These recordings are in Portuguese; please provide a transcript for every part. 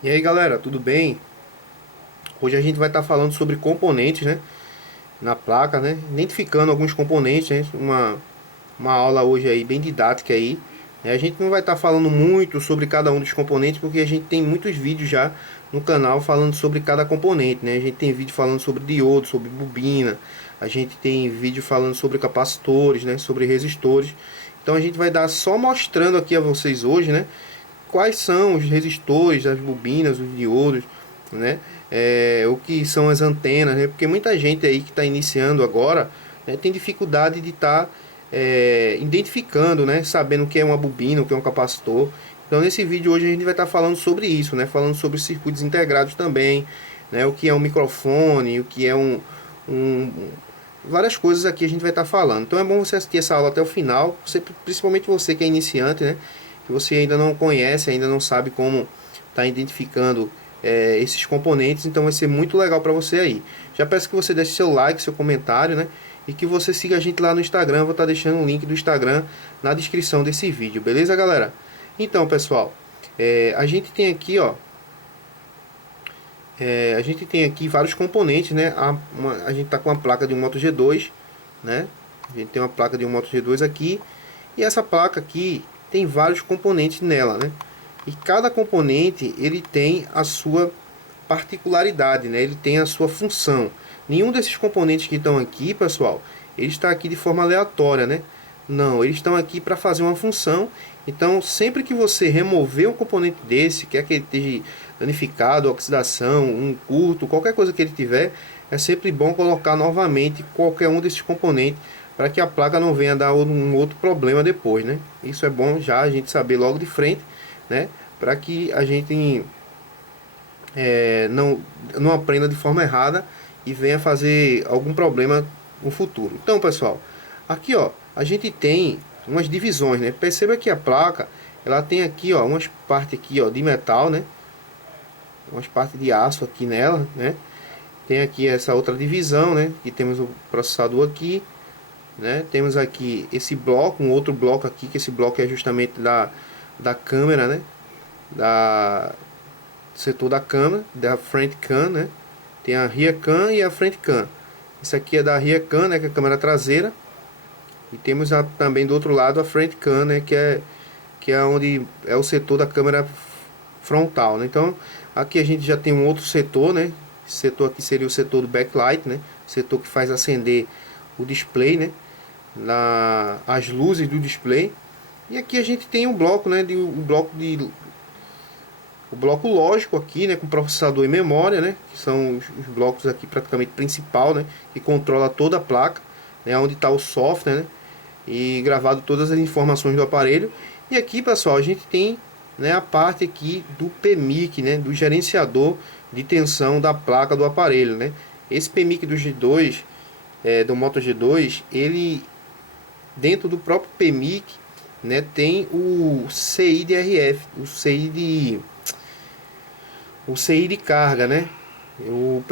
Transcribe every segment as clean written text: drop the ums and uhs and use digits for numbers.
E aí galera, tudo bem? Hoje a gente vai estar falando sobre componentes, né? Na placa, né? Identificando alguns componentes, né? Uma aula hoje aí bem didática aí. A gente não vai estar falando muito sobre cada um dos componentes porque a gente tem muitos vídeos já no canal falando sobre cada componente, né? A gente tem vídeo falando sobre diodo, sobre bobina, a gente tem vídeo falando sobre capacitores, né? Sobre resistores. Então a gente vai dar só mostrando aqui a vocês hoje, né? Quais são os resistores, as bobinas, os diodos, né? O que são as antenas, né? Porque muita gente aí que está iniciando agora, né, tem dificuldade de estar identificando, né? Sabendo o que é uma bobina, o que é um capacitor. Então nesse vídeo hoje a gente vai estar falando sobre isso, né? Falando sobre circuitos integrados também, né? O que é um microfone, o que é um várias coisas aqui a gente vai estar falando. Então é bom você assistir essa aula até o final, principalmente você que é iniciante, né? Que você ainda não conhece, ainda não sabe como está identificando esses componentes, então vai ser muito legal para você aí. Já peço que você deixe seu like, seu comentário, né? E que você siga a gente lá no Instagram, vou estar deixando o link do Instagram na descrição desse vídeo, beleza, galera? Então, pessoal, a gente tem aqui, ó, a gente tem aqui vários componentes, né? A gente está com a placa de um Moto G2, né? A gente tem uma placa de um Moto G2 aqui, e essa placa aqui tem vários componentes nela, né? E cada componente ele tem a sua particularidade, né? Ele tem a sua função. Nenhum desses componentes que estão aqui, pessoal, ele está aqui de forma aleatória, né? Não, eles estão aqui para fazer uma função. Então, sempre que você remover um componente desse, quer que ele esteja danificado, oxidação, um curto, qualquer coisa que ele tiver, é sempre bom colocar novamente qualquer um desses componentes para que a placa não venha dar um outro problema depois, né? Isso é bom já a gente saber logo de frente, né? Para que a gente não aprenda de forma errada e venha fazer algum problema no futuro. Então, pessoal, aqui ó, a gente tem umas divisões, né? Perceba que a placa, ela tem aqui ó, umas partes aqui ó de metal, né? Umas partes de aço aqui nela, né? Tem aqui essa outra divisão, né? Que temos o processador aqui, né? Temos aqui esse bloco, um outro bloco aqui, que esse bloco é justamente da câmera, né? Da setor da câmera, da front cam, né? Tem a rear cam e a front cam. Isso aqui é da rear cam, né? Que é a câmera traseira. E temos também do outro lado a front cam, né? Que é onde é o setor da câmera frontal, né? Então aqui a gente já tem um outro setor, né? Esse setor aqui seria o setor do backlight, né? Setor que faz acender o display, né? As luzes do display. E aqui a gente tem um bloco, né? O bloco lógico aqui, né, com processador e memória, né, que são os blocos aqui praticamente principal, né, que controla toda a placa, né, onde está o software, né, e gravado todas as informações do aparelho. E aqui, pessoal, a gente tem, né, a parte aqui do PMIC, né, do gerenciador de tensão da placa do aparelho, né. Esse PMIC do G2, do Moto G2, ele dentro do próprio PMIC, né, tem o CI de RF, o CI de carga, né? O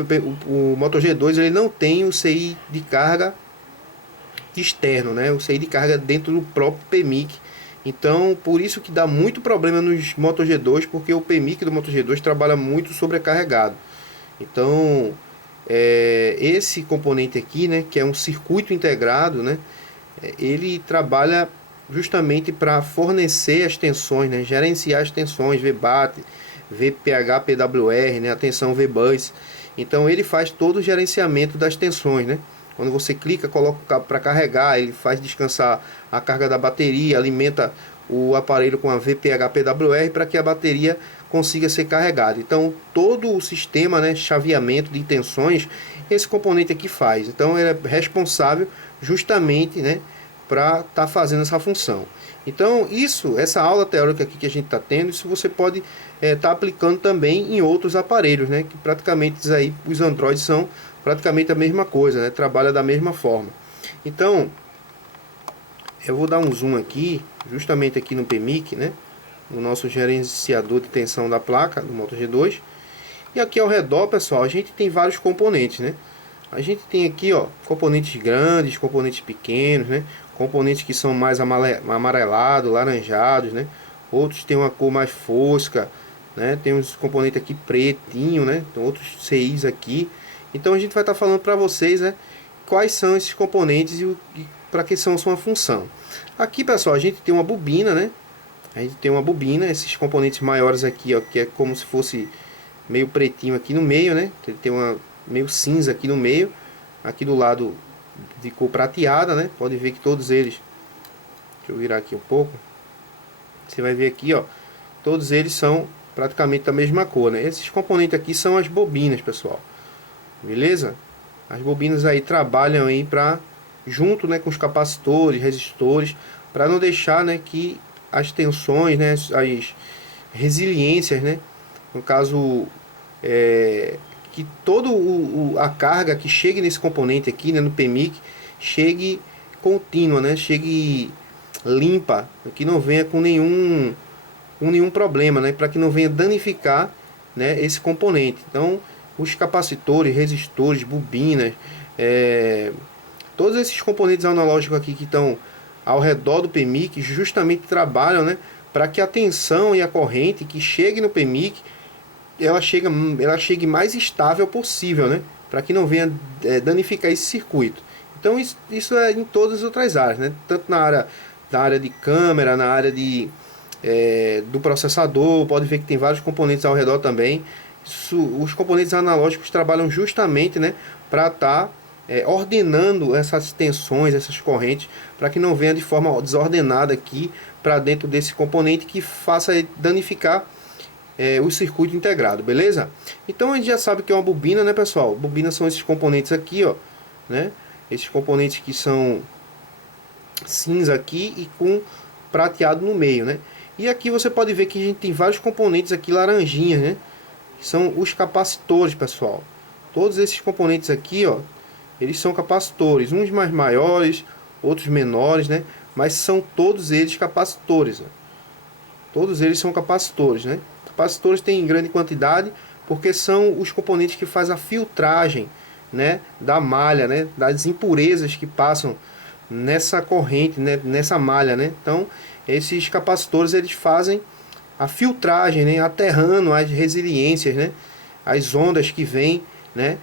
Moto G2 ele não tem o CI de carga externo, né? O CI de carga dentro do próprio PMIC. Então, por isso que dá muito problema nos Moto G2, porque o PMIC do Moto G2 trabalha muito sobrecarregado. Então, esse componente aqui, né, que é um circuito integrado, né, ele trabalha justamente para fornecer as tensões, né, gerenciar as tensões, VBAT, VPH, PWR, né, a tensão VBus. Então ele faz todo o gerenciamento das tensões, né? Quando você clica, coloca para carregar, ele faz descansar a carga da bateria, alimenta o aparelho com a VPH PWR para que a bateria consiga ser carregada. Então todo o sistema, né, chaveamento de tensões, esse componente aqui faz. Então ele é responsável justamente, né, para estar fazendo essa função. Então essa aula teórica aqui que a gente está tendo, isso você pode estar aplicando também em outros aparelhos, né? Que praticamente aí os Androids são praticamente a mesma coisa, né? Trabalha da mesma forma. Então eu vou dar um zoom aqui, justamente aqui no PMIC, né? No nosso gerenciador de tensão da placa do Moto G2. E aqui ao redor, pessoal, a gente tem vários componentes, né? A gente tem aqui, ó, componentes grandes, componentes pequenos, né? Componentes que são mais amarelados, laranjados, né? Outros têm uma cor mais fosca, né? Tem uns componentes aqui pretinho, né? Tem outros CIs aqui. Então a gente vai estar falando para vocês, né, quais são esses componentes e para que são a sua função. Aqui, pessoal, a gente tem uma bobina, né? A gente tem uma bobina, esses componentes maiores aqui, ó, que é como se fosse meio pretinho aqui no meio, né? Tem uma meio cinza aqui no meio. Aqui do lado de cor prateada, né? Pode ver que todos eles, deixa eu virar aqui um pouco. Você vai ver aqui, ó, todos eles são praticamente da mesma cor, né? Esses componentes aqui são as bobinas, pessoal. Beleza? As bobinas aí trabalham aí para junto, né, com os capacitores, resistores, para não deixar, né, que as tensões, né, as resiliências, né, no caso que todo a carga que chegue nesse componente aqui, né, no PMIC, chegue contínua, né, chegue limpa, que não venha com nenhum problema, né, para que não venha danificar, né, esse componente. Então, os capacitores, resistores, bobinas, todos esses componentes analógicos aqui que estão ao redor do PMIC justamente trabalham, né, para que a tensão e a corrente que chegue no PMIC ela chegue mais estável possível, né, para que não venha danificar esse circuito. Então isso é em todas as outras áreas, né, tanto na área de câmera, na área do processador. Pode ver que tem vários componentes ao redor também. Os componentes analógicos trabalham justamente, né, para estar ordenando essas tensões, essas correntes, para que não venha de forma desordenada aqui para dentro desse componente que faça danificar o circuito integrado, beleza? Então a gente já sabe que é uma bobina, né, pessoal? Bobinas são esses componentes aqui, ó, né? Esses componentes que são cinza aqui e com prateado no meio, né? E aqui você pode ver que a gente tem vários componentes aqui laranjinhas, né? São os capacitores, pessoal. Todos esses componentes aqui, ó, eles são capacitores, uns mais maiores, outros menores, né? Mas são todos eles capacitores, ó. Todos eles são capacitores, né? Capacitores têm em grande quantidade porque são os componentes que fazem a filtragem, né, da malha, né, das impurezas que passam nessa corrente, né, nessa malha, né? Então, esses capacitores eles fazem a filtragem, né, aterrando as resiliências, né, as ondas que vêm, né,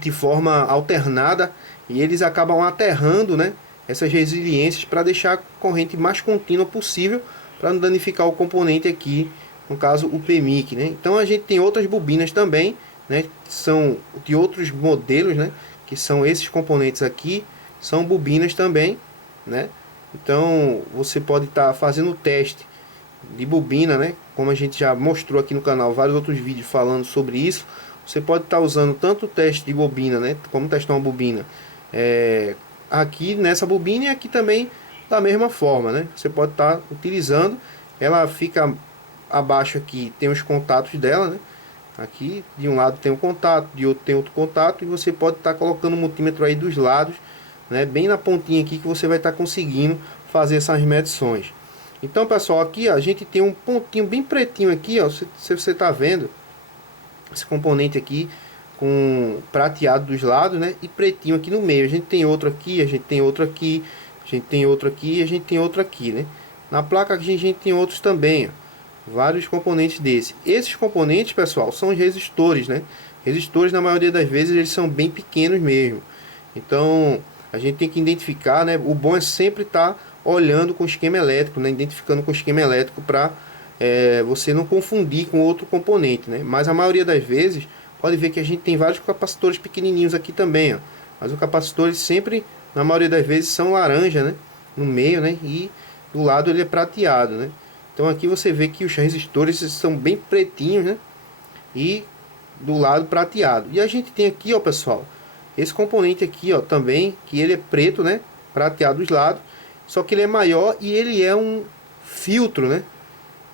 de forma alternada, e eles acabam aterrando, né, essas resiliências para deixar a corrente mais contínua possível, para não danificar o componente aqui, no caso o PMIC, né? Então a gente tem outras bobinas também, né, que são de outros modelos, né, que são esses componentes aqui, são bobinas também, né? Então você pode estar fazendo o teste de bobina, né? Como a gente já mostrou aqui no canal, vários outros vídeos falando sobre isso. Você pode estar usando tanto o teste de bobina, né, como testar uma bobina aqui nessa bobina e aqui também da mesma forma, né? Você pode estar utilizando, ela fica abaixo aqui, tem os contatos dela, né? Aqui de um lado tem um contato, de outro tem outro contato, e você pode estar colocando o multímetro aí dos lados, né, bem na pontinha aqui, que você vai estar conseguindo fazer essas medições. Então, pessoal, aqui ó, a gente tem um pontinho bem pretinho aqui, ó, se você está vendo esse componente aqui com prateado dos lados, né, e pretinho aqui no meio. A gente tem outro aqui, a gente tem outro aqui, a gente tem outro aqui, a gente tem outro aqui, né? Na placa a gente tem outros também, ó. Vários componentes desse. Esses componentes, pessoal, são os resistores, né? Resistores, na maioria das vezes, eles são bem pequenos mesmo. Então, a gente tem que identificar, né? O bom é sempre estar olhando com o esquema elétrico, né? Identificando com o esquema elétrico para você não confundir com outro componente, né? Mas a maioria das vezes, pode ver que a gente tem vários capacitores pequenininhos aqui também, ó. Mas os capacitores sempre, na maioria das vezes, são laranja, né? No meio, né? E do lado ele é prateado, né? Então aqui você vê que os resistores são bem pretinhos, né? E do lado prateado. E a gente tem aqui, ó, pessoal, esse componente aqui, ó, também, que ele é preto, né? Prateado dos lados. Só que ele é maior e ele é um filtro, né?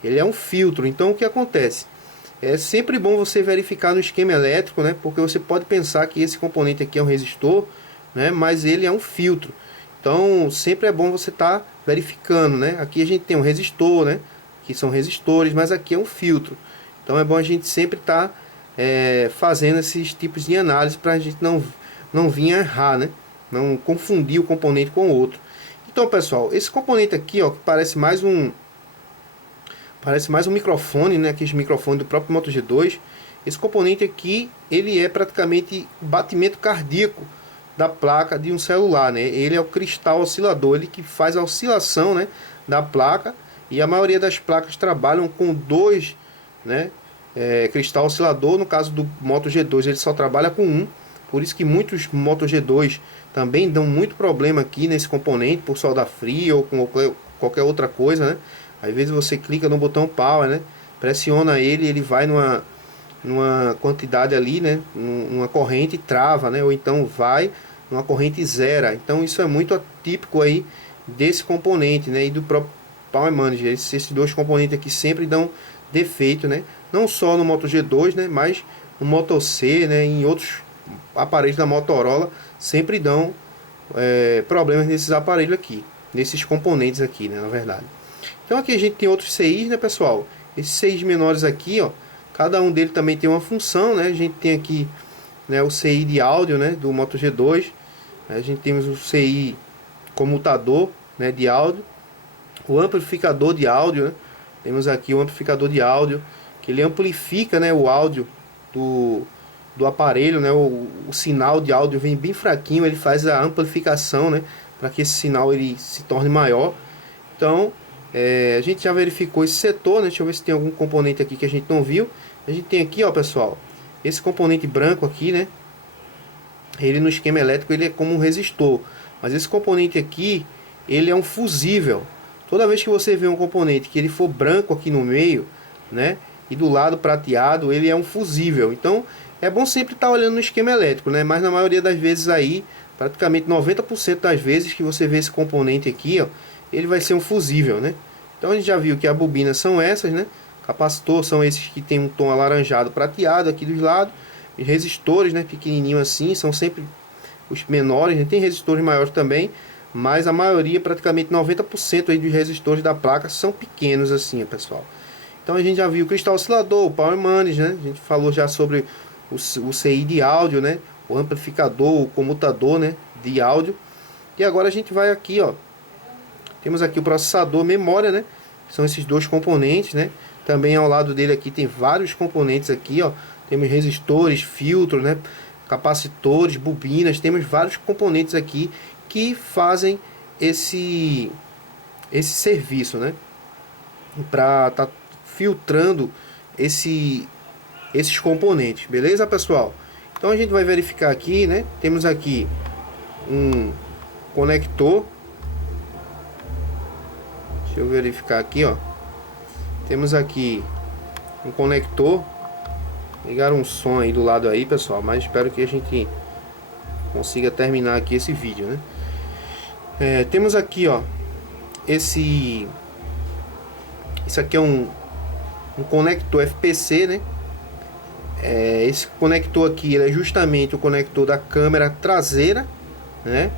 Ele é um filtro. Então o que acontece? É sempre bom você verificar no esquema elétrico, né? Porque você pode pensar que esse componente aqui é um resistor, né? Mas ele é um filtro. Então sempre é bom você estar verificando, né? Aqui a gente tem um resistor, né? Que são resistores, mas aqui é um filtro. Então é bom a gente sempre estar fazendo esses tipos de análise para a gente não vir a errar, né? Não confundir o componente com o outro. Então, pessoal, esse componente aqui, ó, que parece mais um Parece mais um microfone, né? Aquele microfone do próprio Moto G2. Esse componente aqui, ele é praticamente o batimento cardíaco da placa de um celular, né? Ele é o cristal oscilador, ele que faz a oscilação, né, da placa. E a maioria das placas trabalham com dois, né, cristal oscilador. No caso do Moto G2, ele só trabalha com um. Por isso que muitos Moto G2 também dão muito problema aqui nesse componente, por solda fria ou com qualquer outra coisa, né? Às vezes você clica no botão power, né? Pressiona ele, ele vai numa quantidade ali, né? Numa corrente e trava, né? Ou então vai numa corrente zero. Então isso é muito atípico aí desse componente, né? E do próprio Power Manager. Esses dois componentes aqui sempre dão defeito, né? Não só no Moto G2, né? Mas no Moto C, né? Em outros aparelhos da Motorola sempre dão problemas nesses aparelhos aqui, nesses componentes aqui, né? Na verdade. Então aqui a gente tem outros CIs, né, pessoal? Esses CIs menores aqui, ó, cada um deles também tem uma função, né? A gente tem aqui, né, o CI de áudio, né, do Moto G2. A gente temos o CI comutador, né, de áudio, o amplificador de áudio, né? Temos aqui o amplificador de áudio, que ele amplifica, né, o áudio do aparelho, né? O sinal de áudio vem bem fraquinho, ele faz a amplificação, né, para que esse sinal ele se torne maior. Então a gente já verificou esse setor, né? Deixa eu ver se tem algum componente aqui que a gente não viu. A gente tem aqui, ó, pessoal, esse componente branco aqui, né? Ele no esquema elétrico ele é como um resistor, mas esse componente aqui ele é um fusível. Toda vez que você vê um componente que ele for branco aqui no meio, né, e do lado prateado, ele é um fusível. Então é bom sempre estar olhando no esquema elétrico, né? Mas na maioria das vezes aí, praticamente 90% das vezes que você vê esse componente aqui, ó, ele vai ser um fusível, né? Então a gente já viu que as bobinas são essas, né? Capacitor são esses que tem um tom alaranjado prateado aqui dos lados. Os resistores, né, pequenininho assim, são sempre os menores, né? Tem resistores maiores também, mas a maioria, praticamente 90% aí dos resistores da placa são pequenos assim, pessoal. Então a gente já viu o cristal oscilador, o Power Manager, né? A gente falou já sobre o CI de áudio, né? O amplificador, o comutador, né, de áudio. E agora a gente vai aqui, ó. Temos aqui o processador, memória, né? São esses dois componentes, né? Também ao lado dele aqui tem vários componentes aqui, ó. Temos resistores, filtros, né? Capacitores, bobinas. Temos vários componentes aqui que fazem esse serviço, né? Para estar filtrando esses componentes, beleza, pessoal? Então a gente vai verificar aqui, né? Temos aqui um conector. Deixa eu verificar aqui, ó. Temos aqui um conector. Ligaram um som aí do lado aí, pessoal, mas espero que a gente consiga terminar aqui esse vídeo, né? Temos aqui, ó, isso aqui é um conector FPC, né? Esse conector aqui ele é justamente o conector da câmera traseira, né?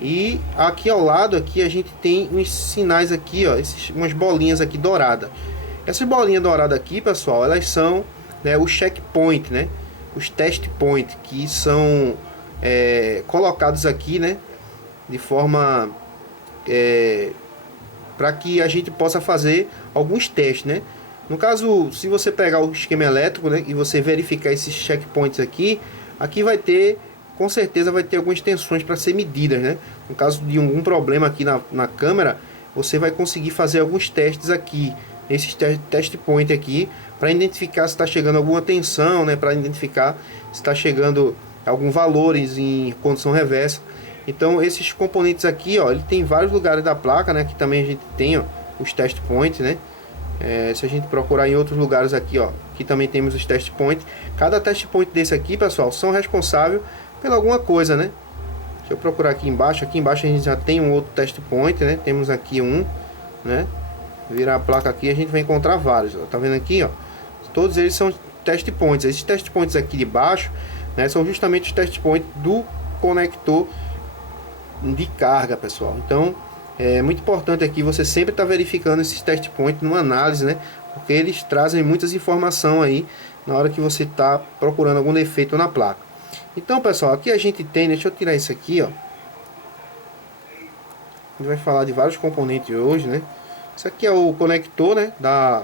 E aqui ao lado aqui a gente tem uns sinais aqui, ó, umas bolinhas aqui douradas. Essas bolinhas douradas aqui, pessoal, elas são, né, o checkpoint, né? Os test point que são colocados aqui, né? De forma para que a gente possa fazer alguns testes, né? No caso, se você pegar o esquema elétrico, né, e você verificar esses checkpoints aqui vai ter, com certeza vai ter algumas tensões para ser medidas, né? No caso de algum problema aqui na câmera, você vai conseguir fazer alguns testes aqui, esses test point aqui, para identificar se está chegando alguma tensão, né? Para identificar se está chegando algum valores em condição reversa. Então esses componentes aqui, ó, ele tem vários lugares da placa, né? Que também a gente tem, ó, os test points, né? Se a gente procurar em outros lugares aqui, ó, aqui também temos os test points. Cada test point desse aqui, pessoal, são responsáveis por alguma coisa, né? Deixa eu procurar aqui embaixo. Aqui embaixo a gente já tem um outro test point, né? Temos aqui um, né? Virar a placa aqui a gente vai encontrar vários, ó. Tá vendo aqui, ó? Todos eles são test points. Esses test points aqui de baixo, né, são justamente os test points do conector de carga, pessoal. Então é muito importante aqui você sempre estar verificando esses test points numa análise, né? Porque eles trazem muitas informações aí na hora que você está procurando algum defeito na placa. Então, pessoal, aqui a gente tem, deixa eu tirar isso aqui, ó. A gente vai falar de vários componentes hoje, né? Isso aqui é o conector, né, da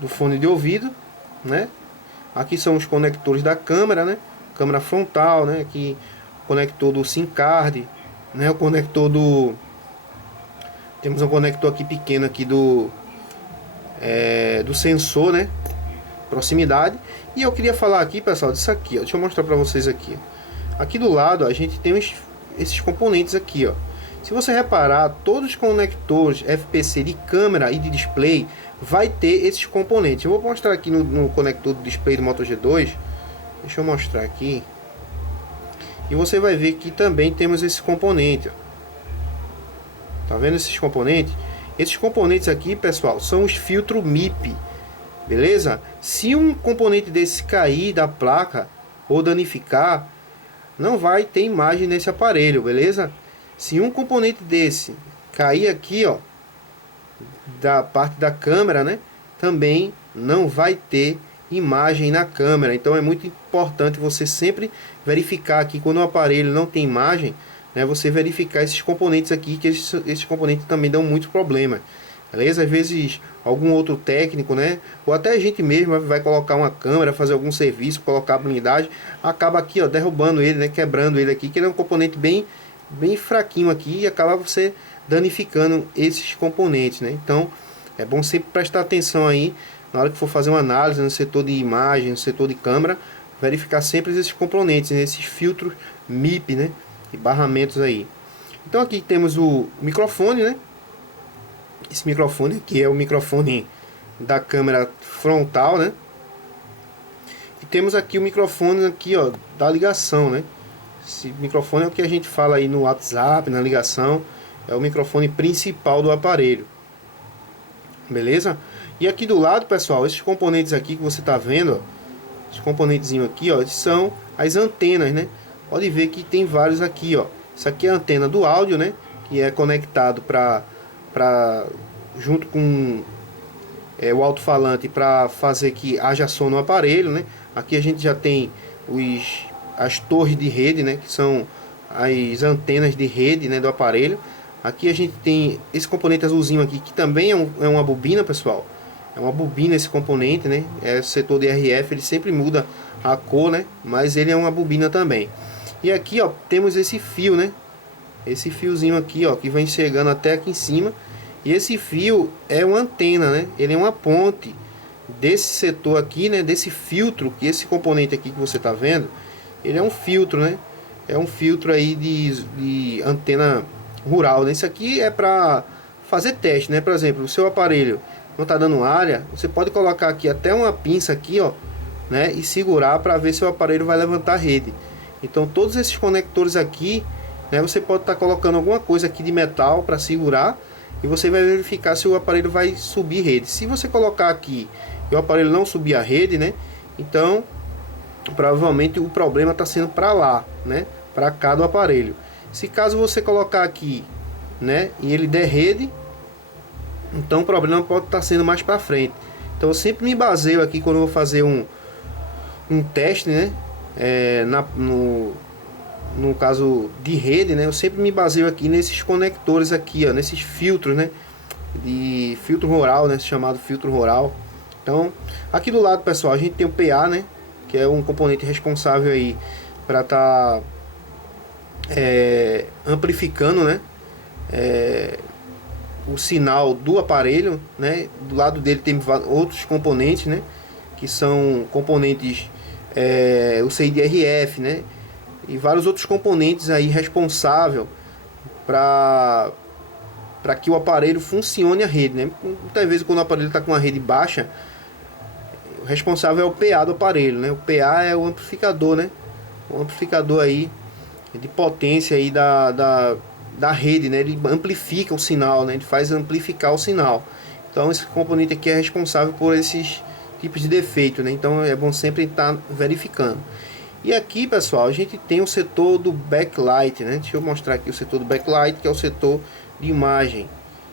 do fone de ouvido, né? Aqui são os conectores da câmera, né? Câmera frontal, né? Aqui o conector do SIM card, né? O conector do... Temos um conector aqui pequeno aqui do sensor, né? Proximidade. E eu queria falar aqui, pessoal, disso aqui, ó. Deixa eu mostrar para vocês aqui. Aqui do lado, ó, a gente tem esses componentes aqui, ó. Se você reparar, todos os conectores FPC de câmera e de display vai ter esses componentes. Eu vou mostrar aqui no conector do display do Moto G2. Deixa eu mostrar aqui. E você vai ver que também temos esse componente, ó. Tá vendo esses componentes? Esses componentes aqui, pessoal, são os filtros MIP. Beleza? Se um componente desse cair da placa ou danificar, não vai ter imagem nesse aparelho, beleza? Se um componente desse cair aqui, ó, da parte da câmera, né, também não vai ter imagem na câmera. Então é muito importante você sempre verificar aqui quando o aparelho não tem imagem, né, você verificar esses componentes aqui, que esses componentes também dão muito problema. Beleza? Às vezes algum outro técnico, né, ou até a gente mesmo vai colocar uma câmera, fazer algum serviço, colocar a blindagem, acaba aqui, ó, derrubando ele, né, quebrando ele aqui, que ele é um componente bem fraquinho aqui, e acaba você danificando esses componentes, né? Então é bom sempre prestar atenção aí na hora que for fazer uma análise no setor de imagem, no setor de câmera, verificar sempre esses componentes, né, esses filtros MIP, né, e barramentos aí. Então aqui temos o microfone, né? Esse microfone aqui é o microfone da câmera frontal, né? E temos aqui o microfone aqui, ó, da ligação, né? Esse microfone é o que a gente fala aí no WhatsApp, na ligação, é o microfone principal do aparelho. Beleza? E aqui do lado, pessoal, esses componentes aqui que você está vendo, ó, esses componentezinhos aqui, ó, são as antenas, né? Pode ver que tem vários aqui, ó. Isso aqui é a antena do áudio, né? Que é conectado junto com o alto-falante para fazer que haja som no aparelho, né? Aqui a gente já tem as torres de rede, né? Que são as antenas de rede, né, do aparelho. Aqui a gente tem esse componente azulzinho aqui, que também é uma bobina, pessoal. É uma bobina esse componente, né? É o setor de RF, ele sempre muda a cor, né? Mas ele é uma bobina também. E aqui, ó, temos esse fio, né? Esse fiozinho aqui, ó, que vem chegando até aqui em cima. E esse fio é uma antena, né? Ele é uma ponte desse setor aqui, né? Desse filtro, que esse componente aqui que você tá vendo, ele é um filtro, né? É um filtro aí de antena rural, né? Isso aqui é para fazer teste, né? Por exemplo, o seu aparelho não tá dando área, você pode colocar aqui até uma pinça aqui, ó, né? E segurar para ver se o aparelho vai levantar a rede. Então todos esses conectores aqui, né? Você pode estar colocando alguma coisa aqui de metal para segurar, e você vai verificar se o aparelho vai subir rede. Se você colocar aqui e o aparelho não subir a rede, né? Então provavelmente o problema está sendo para lá, né? Para cá do aparelho. Se caso você colocar aqui, né, e ele der rede, então o problema pode estar sendo mais para frente. Então eu sempre me baseio aqui quando eu vou fazer um teste, né, no caso de rede, né, eu sempre me baseio aqui nesses conectores aqui, ó, nesses filtros, né, de filtro rural, né, chamado filtro rural. Então aqui do lado, pessoal, a gente tem o PA, né, que é um componente responsável aí para estar amplificando, né, o sinal do aparelho, né. Do lado dele tem outros componentes, né, que são componentes o CID-RF, né, e vários outros componentes aí responsável para que o aparelho funcione a rede, né. Muitas vezes quando o aparelho está com a rede baixa, o responsável é o PA do aparelho, né. O PA é o amplificador, né, o amplificador aí de potência aí da rede, né. Ele amplifica o sinal, né, ele faz amplificar o sinal. Então esse componente aqui é responsável por esses tipos de defeito, né. Então é bom sempre estar verificando. E aqui, pessoal, a gente tem o setor do backlight, né. Deixa eu mostrar aqui o setor do backlight, que é o setor de imagem.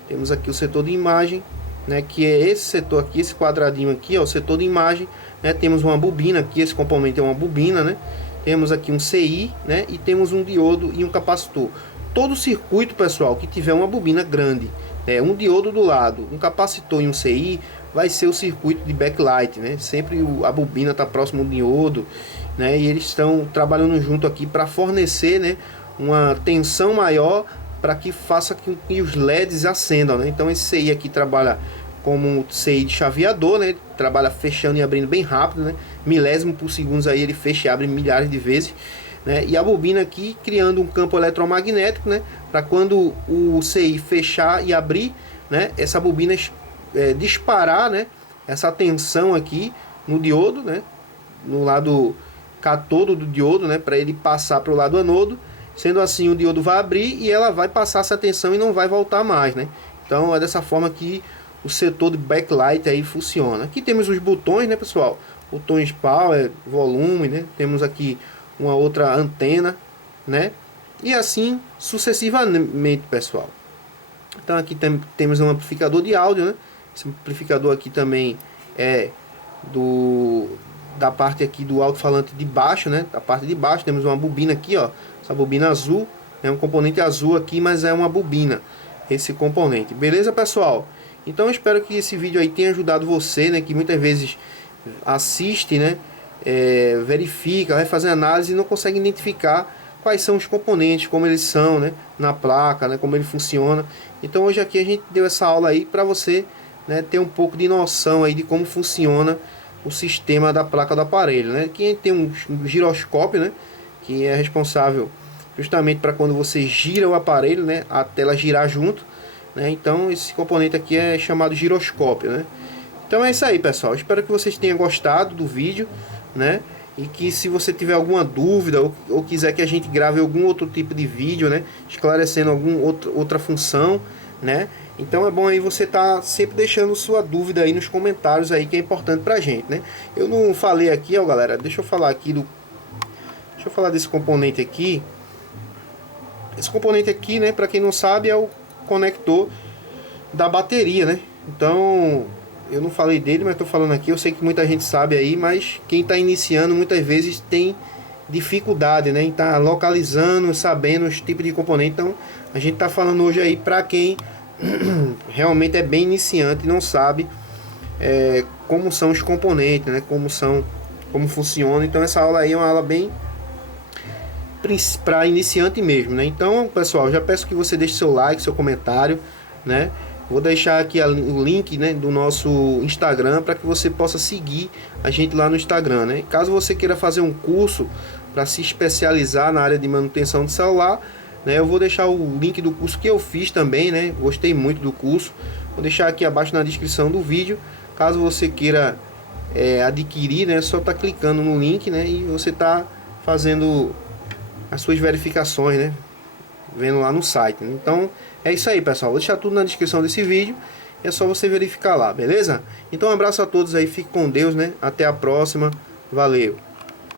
Temos aqui o setor de imagem, né, que é esse setor aqui, esse quadradinho aqui, é o setor de imagem, né. Temos uma bobina aqui, esse componente é uma bobina, né. Temos aqui um CI, né, e temos um diodo e um capacitor. Todo circuito, pessoal, que tiver uma bobina grande, um diodo do lado, um capacitor e um CI, vai ser o circuito de backlight, né? Sempre a bobina está próximo do diodo, né? E eles estão trabalhando junto aqui para fornecer, né, uma tensão maior para que faça com que os LEDs acendam, né? Então esse CI aqui trabalha como CI de chaveador, né? Trabalha fechando e abrindo bem rápido, né? Milésimo por segundo aí ele fecha e abre milhares de vezes, né? E a bobina aqui criando um campo eletromagnético, né? Para quando o CI fechar e abrir, né? Essa bobina disparar, né? Essa tensão aqui no diodo, né? No lado catodo do diodo, né? Para ele passar para o lado anodo. Sendo assim, o diodo vai abrir e ela vai passar essa tensão e não vai voltar mais, né? Então é dessa forma que o setor de backlight aí funciona. Aqui temos os botões, né, pessoal? Botões power, volume, né? Temos aqui uma outra antena, né? E assim sucessivamente, pessoal. Então aqui temos um amplificador de áudio, né? Esse amplificador aqui também é da parte aqui do alto-falante de baixo, né? Da parte de baixo temos uma bobina aqui, ó. Essa bobina azul é um componente azul aqui, mas é uma bobina esse componente. Beleza, pessoal? Então eu espero que esse vídeo aí tenha ajudado você, né? Que muitas vezes assiste, né? Verifica, vai fazer análise e não consegue identificar quais são os componentes, como eles são, né? Na placa, né? Como ele funciona. Então hoje aqui a gente deu essa aula aí para você, né, ter um pouco de noção aí de como funciona o sistema da placa do aparelho, né? Aqui a gente tem um giroscópio, né? Que é responsável justamente para quando você gira o aparelho, né, a tela girar junto, né? Então esse componente aqui é chamado giroscópio, né? Então é isso aí, pessoal. Espero que vocês tenham gostado do vídeo, né? E que se você tiver alguma dúvida ou quiser que a gente grave algum outro tipo de vídeo, né, esclarecendo outra função, né? Então é bom aí você tá sempre deixando sua dúvida aí nos comentários aí, que é importante pra gente, né? Eu não falei aqui, ó, galera, deixa eu falar desse componente aqui. Esse componente aqui, né, para quem não sabe, é o conector da bateria, né? Então, eu não falei dele, mas estou falando aqui. Eu sei que muita gente sabe aí, mas quem está iniciando muitas vezes tem dificuldade, né, em estar localizando, sabendo os tipos de componente. Então, a gente está falando hoje aí para quem realmente é bem iniciante e não sabe como são os componentes, né, como funciona. Então, essa aula aí é uma aula bem para iniciante mesmo, né? Então, pessoal, já peço que você deixe seu like, seu comentário, né? Vou deixar aqui o link, né, do nosso Instagram para que você possa seguir a gente lá no Instagram, né? Caso você queira fazer um curso para se especializar na área de manutenção de celular, né, eu vou deixar o link do curso que eu fiz também, né? Gostei muito do curso. Vou deixar aqui abaixo na descrição do vídeo. Caso você queira adquirir, né, só tá clicando no link, né, e você tá fazendo as suas verificações, né, vendo lá no site, né? Então é isso aí, pessoal. Vou deixar tudo na descrição desse vídeo. É só você verificar lá, beleza? Então um abraço a todos aí, fique com Deus, né? Até a próxima. Valeu!